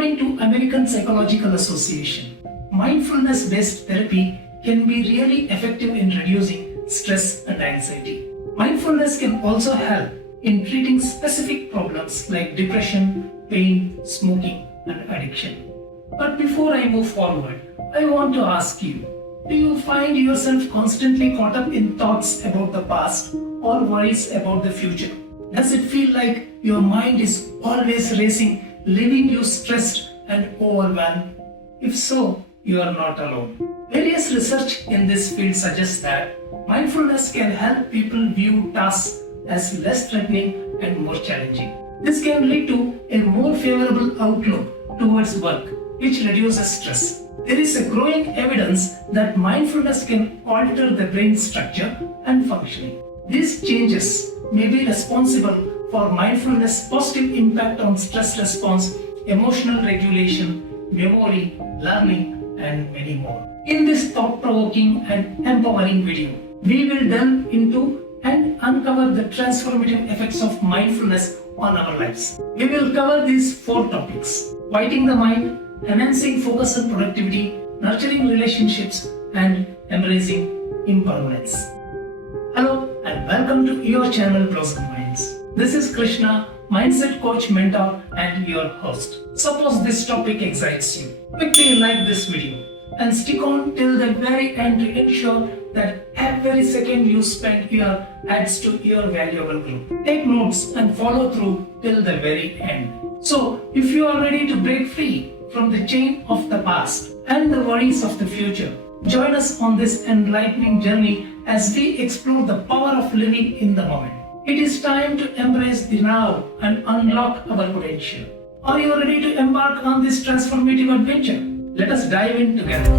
According to American Psychological Association, mindfulness-based therapy can be really effective in reducing stress and anxiety. Mindfulness can also help in treating specific problems like depression, pain, smoking, and addiction. But before I move forward, I want to ask you, do you find yourself constantly caught up in thoughts about the past or worries about the future? Does it feel like your mind is always racing, leaving you stressed and overwhelmed? If so, you are not alone. Various research in this field suggests that mindfulness can help people view tasks as less threatening and more challenging. This can lead to a more favorable outlook towards work, which reduces stress. There is a growing evidence that mindfulness can alter the brain structure and functioning. These changes may be responsible for mindfulness' positive impact on stress response, emotional regulation, memory, learning, and many more. In this thought-provoking and empowering video, we will delve into and uncover the transformative effects of mindfulness on our lives. We will cover these 4 topics: quieting the mind, enhancing focus and productivity, nurturing relationships, and embracing impermanence. Hello and welcome to your channel Blossom Minds. This is Krishna, mindset coach, mentor, and your host. Suppose this topic excites you, quickly like this video and stick on till the very end to ensure that every second you spend here adds to your valuable growth. Take notes and follow through till the very end. So, if you are ready to break free from the chain of the past and the worries of the future, join us on this enlightening journey as we explore the power of living in the moment. It is time to embrace the now and unlock our potential. Are you ready to embark on this transformative adventure? Let us dive in together.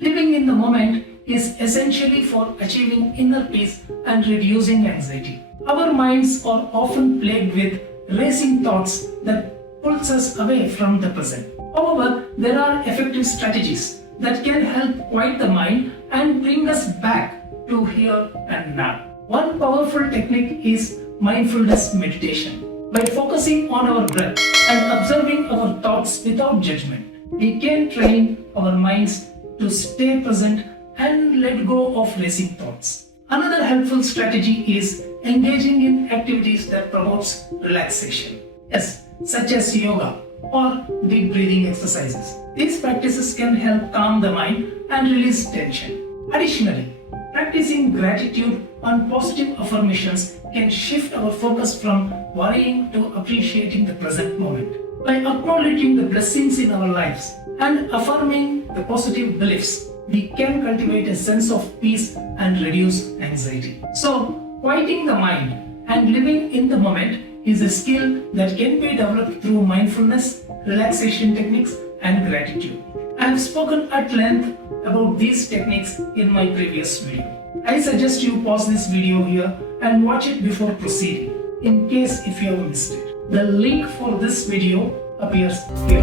Living in the moment is essentially for achieving inner peace and reducing anxiety. Our minds are often plagued with racing thoughts that pulls us away from the present. However, there are effective strategies that can help quiet the mind and bring us back to here and now. One powerful technique is mindfulness meditation. By focusing on our breath and observing our thoughts without judgment, we can train our minds to stay present and let go of racing thoughts. Another helpful strategy is engaging in activities that promotes relaxation, such as yoga or deep breathing exercises. These practices can help calm the mind and release tension. Additionally, practicing gratitude and positive affirmations can shift our focus from worrying to appreciating the present moment. By acknowledging the blessings in our lives and affirming the positive beliefs, we can cultivate a sense of peace and reduce anxiety. So, quieting the mind and living in the moment is a skill that can be developed through mindfulness, relaxation techniques, and gratitude. I have spoken at length about these techniques in my previous video. I suggest you pause this video here and watch it before proceeding, in case if you have missed it. The link for this video appears here.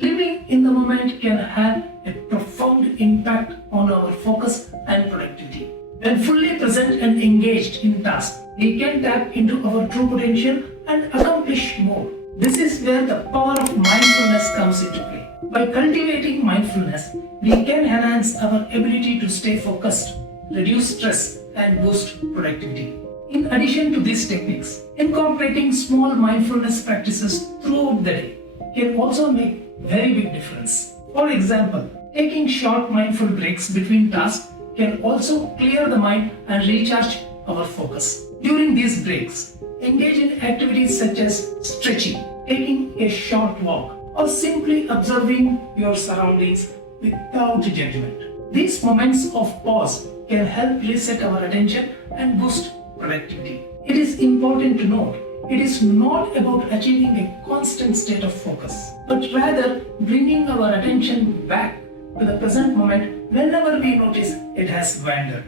Living in the moment can have a profound impact on our focus and productivity. When fully present and engaged in tasks, we can tap into our true potential and accomplish more. This is where the power of mindfulness comes into play. By cultivating mindfulness, we can enhance our ability to stay focused, reduce stress, and boost productivity. In addition to these techniques, incorporating small mindfulness practices throughout the day can also make a very big difference. For example, taking short mindful breaks between tasks can also clear the mind and recharge our focus. During these breaks, engage in activities such as stretching, taking a short walk, or simply observing your surroundings without judgment. These moments of pause can help reset our attention and boost productivity. It is important to note, it is not about achieving a constant state of focus, but rather bringing our attention back to the present moment whenever we notice it has wandered.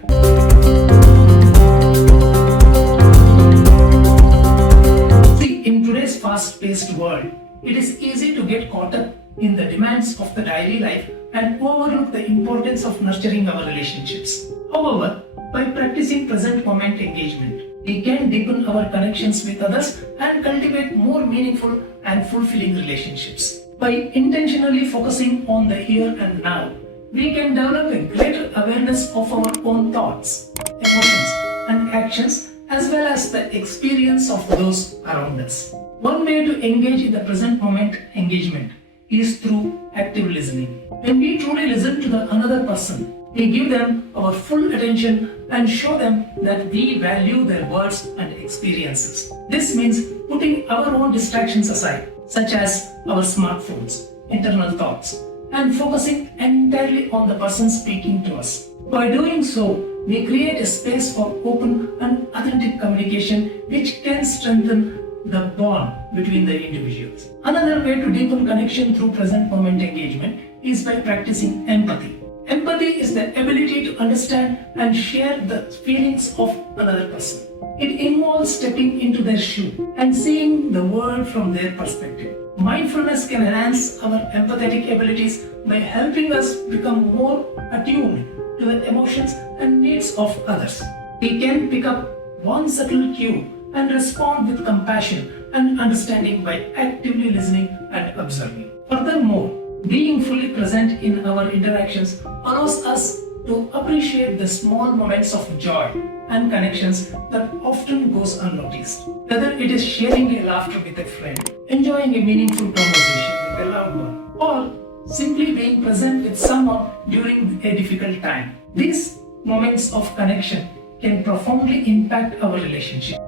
See, in today's fast-paced world, it is easy to get caught up in the demands of the daily life and overlook the importance of nurturing our relationships. However, by practicing present moment engagement, we can deepen our connections with others and cultivate more meaningful and fulfilling relationships. By intentionally focusing on the here and now, we can develop a greater awareness of our own thoughts, emotions, and actions, as well as the experience of those around us. One way to engage in the present moment engagement is through active listening. When we truly listen to the another person, we give them our full attention and show them that we value their words and experiences. This means putting our own distractions aside, such as our smartphones, internal thoughts, and focusing entirely on the person speaking to us. By doing so, we create a space for open and authentic communication which can strengthen the bond between the individuals. Another way to deepen connection through present moment engagement is by practicing empathy. Empathy is the ability to understand and share the feelings of another person. It involves stepping into their shoe and seeing the world from their perspective. Mindfulness can enhance our empathetic abilities by helping us become more attuned to the emotions and needs of others. We can pick up one subtle cue and respond with compassion and understanding by actively listening and observing. Furthermore, being fully present in our interactions allows us to appreciate the small moments of joy and connections that often goes unnoticed. Whether it is sharing a laughter with a friend, enjoying a meaningful conversation with a loved one, or simply being present with someone during a difficult time. These moments of connection can profoundly impact our relationship.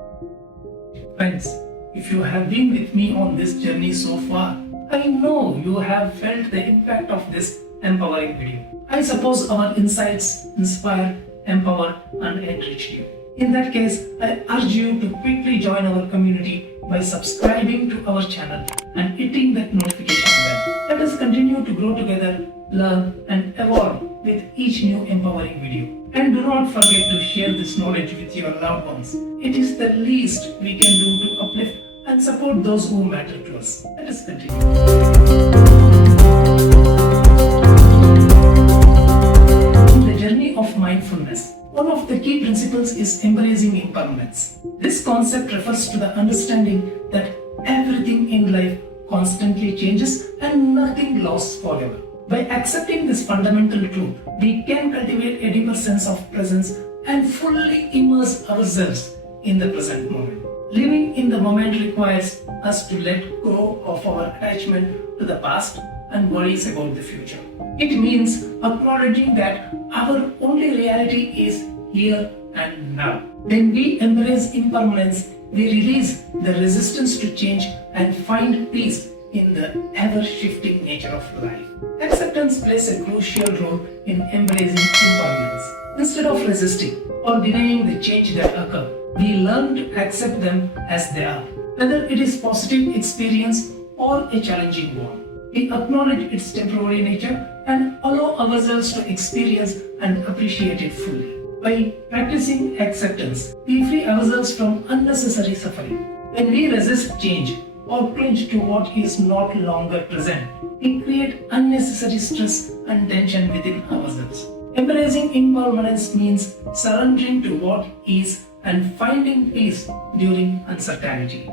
Friends, if you have been with me on this journey so far, I know you have felt the impact of this empowering video. I suppose our insights inspire, empower, and enrich you. In that case, I urge you to quickly join our community by subscribing to our channel and hitting that notification bell. Let us continue to grow together, learn, and evolve with each new empowering video. And do not forget to share this knowledge with your loved ones. It is the least we can do to uplift and support those who matter to us. Let us continue. In the journey of mindfulness, one of the key principles is embracing impermanence. This concept refers to the understanding that everything in life constantly changes and nothing lasts forever. By accepting this fundamental truth, we can cultivate a deeper sense of presence and fully immerse ourselves in the present moment. Living in the moment requires us to let go of our attachment to the past and worries about the future. It means acknowledging that our only reality is here and now. When we embrace impermanence, we release the resistance to change and find peace in the ever-shifting nature of life. Acceptance plays a crucial role in embracing impermanence. Instead of resisting or denying the change that occurs, we learn to accept them as they are, whether it is positive experience or a challenging one. We acknowledge its temporary nature and allow ourselves to experience and appreciate it fully. By practicing acceptance, we free ourselves from unnecessary suffering. When we resist change or cling to what is not longer present, we create unnecessary stress and tension within ourselves. Embracing impermanence means surrendering to what is and finding peace during uncertainty.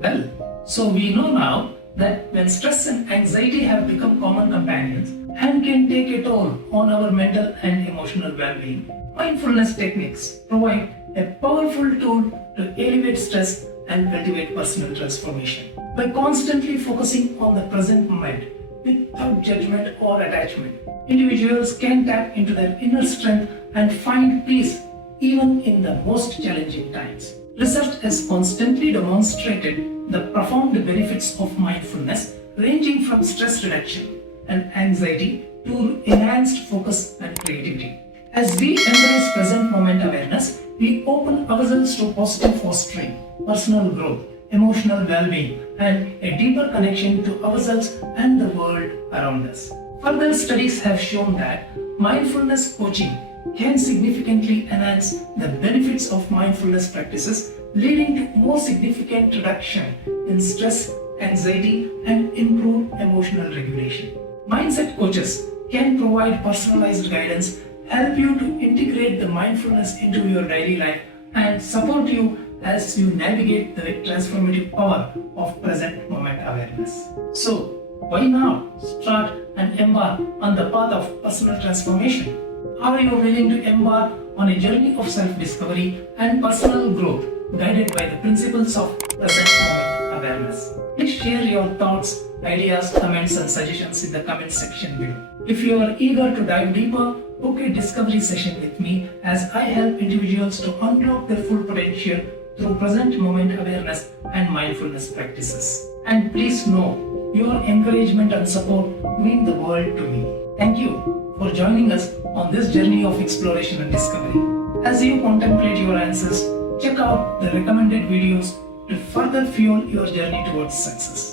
Well, so we know now that when stress and anxiety have become common companions and can take a toll on our mental and emotional well-being, mindfulness techniques provide a powerful tool to alleviate stress and cultivate personal transformation. By constantly focusing on the present moment without judgment or attachment, individuals can tap into their inner strength and find peace even in the most challenging times. Research has constantly demonstrated the profound benefits of mindfulness, ranging from stress reduction and anxiety to enhanced focus and creativity. As we embrace present moment awareness, we open ourselves to positive fostering, personal growth, emotional well-being, and a deeper connection to ourselves and the world around us. Further studies have shown that mindfulness coaching can significantly enhance the benefits of mindfulness practices, leading to more significant reduction in stress, anxiety, and improved emotional regulation. Mindset coaches can provide personalized guidance, help you to integrate the mindfulness into your daily life, and support you as you navigate the transformative power of present moment awareness. So, why now start and embark on the path of personal transformation? Are you willing to embark on a journey of self-discovery and personal growth guided by the principles of present moment awareness? Please share your thoughts, ideas, comments and suggestions in the comment section below. If you are eager to dive deeper, book a discovery session with me as I help individuals to unlock their full potential through present moment awareness and mindfulness practices. And please know, your encouragement and support mean the world to me. Thank you for joining us on this journey of exploration and discovery. As you contemplate your answers, check out the recommended videos to further fuel your journey towards success.